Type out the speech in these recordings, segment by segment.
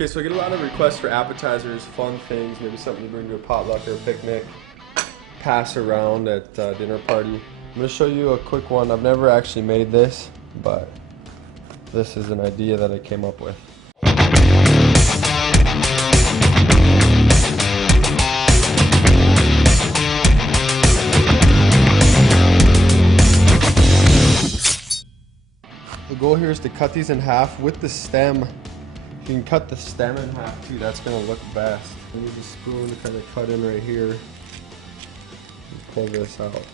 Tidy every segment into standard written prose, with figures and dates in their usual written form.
Okay, so I get a lot of requests for appetizers, fun things, maybe something you bring to a potluck or a picnic, pass around at dinner party. I'm going to show you a quick one. I've never actually made this, but this is an idea that I came up with. The goal here is to cut these in half with the stem. You can cut the stem in half too, that's going to look best. Then use a spoon to kind of cut in right here and pull this out.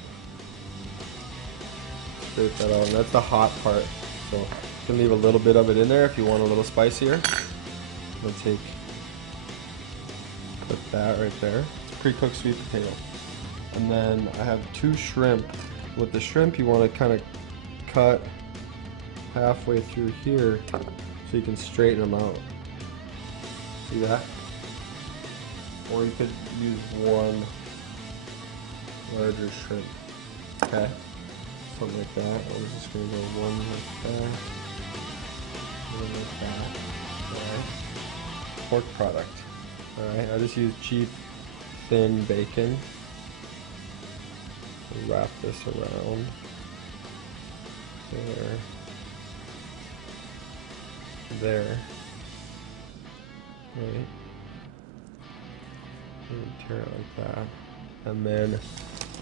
Scrape that out, and that's the hot part. So you can leave a little bit of it in there if you want a little spicier. I'll put that right there. It's pre-cooked sweet potato. And then I have 2 shrimp. With the shrimp you want to kind of cut halfway through here so you can straighten them out. See that? Or you could use one larger shrimp. Okay? Something like that. I was just going to go one like that. One like that. Alright. Pork product. Alright, I just use cheap, thin bacon. Wrap this around. There. Right. And tear it like that. And then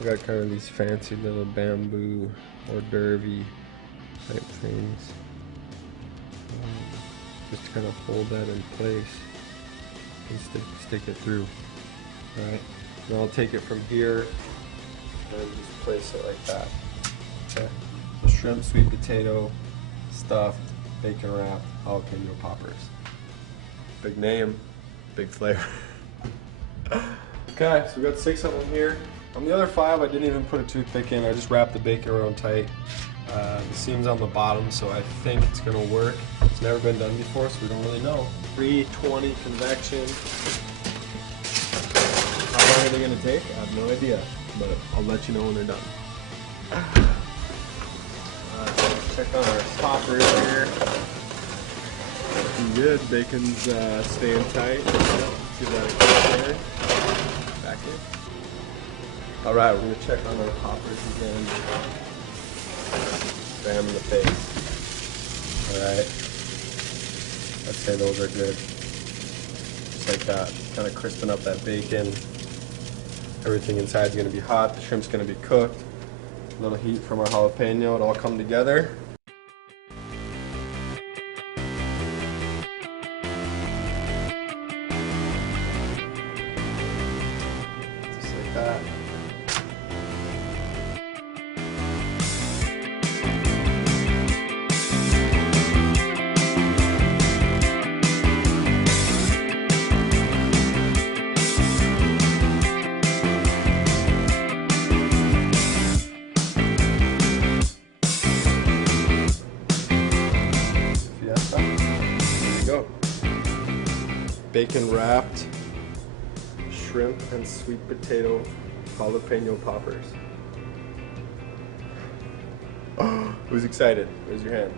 I got kind of these fancy little bamboo hors d'oeuvre type things. Just to kind of hold that in place and stick it through. Alright. Then I'll take it from here and just place it like that. Okay. The shrimp, sweet potato, stuffed, bacon wrap, jalapeno poppers. Big name, big flavor. Okay, so we got 6 of them here. On the other 5, I didn't even put a toothpick in. I just wrapped the bacon around tight. The seam's on the bottom, so I think it's gonna work. It's never been done before, so we don't really know. 320 convection. How long are they gonna take? I have no idea, but I'll let you know when they're done. Check on our poppers here. Looking good. Bacon's staying tight. See that there. Back in. All right, we're gonna check on our poppers again. Bam in the face. All right. I'd say those are good. Just like that. Kind of crisping up that bacon. Everything inside is gonna be hot. The shrimp's gonna be cooked. A little heat from our jalapeno. It all come together. That. Fiesta. There you go. Bacon wrapped shrimp and sweet potato jalapeno poppers. Oh, who's excited? Raise your hand.